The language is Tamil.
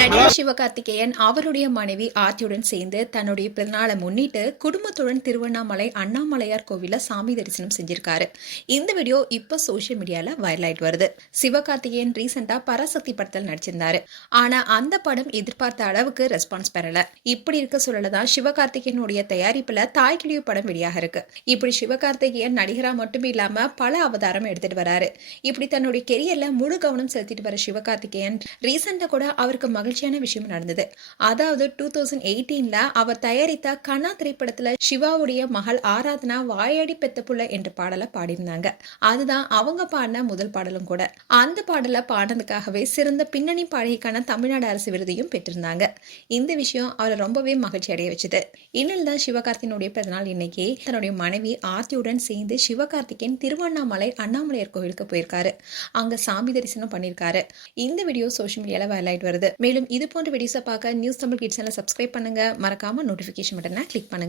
நடிகர் சிவகார்த்திகேயன் அவருடைய மனைவி ஆர்த்தியுடன் சேர்ந்து தன்னுடைய பிறந்தநாளை முன்னிட்டு குடும்பத்துடன் திருவண்ணாமலை அண்ணாமலையார் கோவில சாமி தரிசனம் செஞ்சிருக்காரு. இந்த வீடியோ இப்ப சோசியல் மீடியால வைரல் ஆயிட்டு வருது. சிவகார்த்திகேயன் ரீசெண்டா பராசக்தி படத்தில் நடிச்சிருந்தாரு. ஆனா அந்த படம் எதிர்பார்த்த அளவுக்கு ரெஸ்பான்ஸ் பெறல. இப்படி இருக்க சொல்லதான் சிவகார்த்திகேயனுடைய தயாரிப்புல தாய்கிழிவு படம் வெளியாக இருக்கு. இப்படி சிவகார்த்திகேயன் நடிகரா மட்டும் இல்லாம பல அவதாரம் எடுத்துட்டு வராரு. இப்படி தன்னுடைய கெரியர்ல முழு கவனம் செலுத்திட்டு வர சிவகார்த்திகேயன் ரீசெண்டா கூட அவருக்கு மகிழ்ச்சியான விஷயம் நடந்தது. அதாவது 2018ல அவர் தயாரித்த கண்ணா திரைப்படத்துல சிவாவுடைய மகள் ஆராதனா வாயாடி பெத்த புள்ள என்ற பாடலை பாடியிருந்தாங்க. அதுதான் அவங்க பாடின முதல் பாடலும் கூட. அந்த பாடலை பாடினதுக்காகவே சிறந்த பின்னணி பாடகிக்கான தமிழ்நாடு அரசு விருதையும் பெற்றிருந்தாங்க. இந்த விஷயம் அவரை ரொம்பவே மகிழ்ச்சி அடைய வச்சது. இன்னும் தான் சிவகார்த்திகனுடைய பிறந்தநாள் இன்னைக்கு தன்னுடைய மனைவி ஆர்த்தியுடன் சேர்ந்து சிவகார்த்திகேயன் திருவண்ணாமலை அண்ணாமலையார் கோவிலுக்கு போயிருக்காரு. அங்க சாமி தரிசனம் பண்ணிருக்காரு. இந்த வீடியோ சோசியல் மீடியால வைரல் ஆயிட்டு வருது. மேலும் இது போன்ற வீடியோஸை பார்க்க நியூஸ் தமிழ் கிட்ஸ் சேனலை சப்ஸ்கிரைப் பண்ணுங்க. மறக்காம நோட்டிபிகேஷன் பட்டனை கிளிக் பண்ணுங்க.